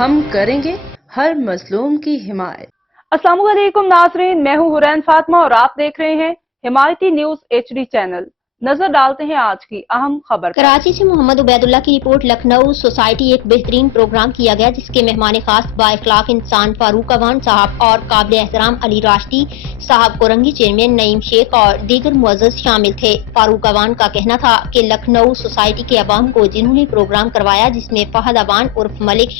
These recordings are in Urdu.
ہم کریں گے ہر مظلوم کی حمایت۔ السلام علیکم ناظرین، میں ہوں حورین فاطمہ اور آپ دیکھ رہے ہیں حمایتی نیوز HD چینل۔ نظر ڈالتے ہیں آج کی اہم خبر پر۔ کراچی سے محمد عبید اللہ کی رپورٹ۔ لکھنؤ سوسائٹی ایک بہترین پروگرام کیا گیا جس کے مہمان خاص با اخلاق انسان فاروق اوان صاحب اور قابل احترام علی راشدی صاحب، کورنگی چیئرمین نعیم شیخ اور دیگر معزز شامل تھے۔ فاروق اوان کا کہنا تھا کہ لکھنؤ سوسائٹی کے عوام کو جنہوں نے پروگرام کروایا جس میں فہد اوان عرف ملک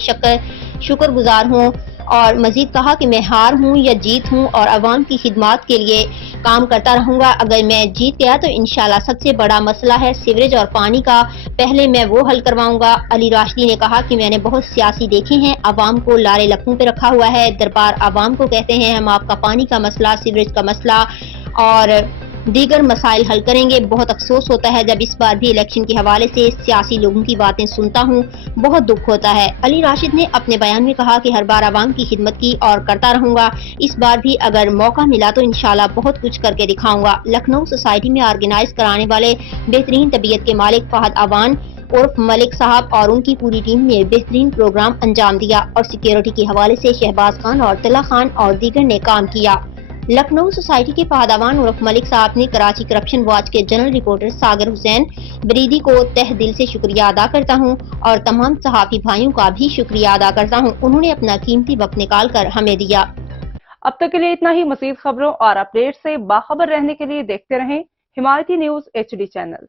شکر گزار ہوں، اور مزید کہا کہ میں ہار ہوں یا جیت ہوں اور عوام کی خدمات کے لیے کام کرتا رہوں گا۔ اگر میں جیت گیا تو انشاءاللہ سب سے بڑا مسئلہ ہے سیوریج اور پانی کا، پہلے میں وہ حل کرواؤں گا۔ علی راشدی نے کہا کہ میں نے بہت سیاسی دیکھے ہیں، عوام کو لارے لپوں پہ رکھا ہوا ہے، دربار عوام کو کہتے ہیں ہم آپ کا پانی کا مسئلہ، سیوریج کا مسئلہ اور دیگر مسائل حل کریں گے۔ بہت افسوس ہوتا ہے جب اس بار بھی الیکشن کے حوالے سے سیاسی لوگوں کی باتیں سنتا ہوں، بہت دکھ ہوتا ہے۔ علی راشد نے اپنے بیان میں کہا کہ ہر بار عوام کی خدمت کی اور کرتا رہوں گا، اس بار بھی اگر موقع ملا تو انشاءاللہ بہت کچھ کر کے دکھاؤں گا۔ لکھنؤ سوسائٹی میں آرگنائز کرانے والے بہترین طبیعت کے مالک فہد اوان عرف ملک صاحب اور ان کی پوری ٹیم نے بہترین پروگرام انجام دیا اور سیکیورٹی کے حوالے سے شہباز خان اور طلعہ خان اور دیگر نے کام کیا۔ لکھنؤ سوسائٹی کے فہد اوان عرف ملک صاحب نے کراچی کرپشن واچ کے جنرل رپورٹر ساگر حسین بریدی کو تہ دل سے شکریہ ادا کرتا ہوں اور تمام صحافی بھائیوں کا بھی شکریہ ادا کرتا ہوں، انہوں نے اپنا قیمتی وقت نکال کر ہمیں دیا۔ اب تک کے لیے اتنا ہی۔ مزید خبروں اور اپڈیٹ سے باخبر رہنے کے لیے دیکھتے رہیں حمایتی نیوز HD چینل۔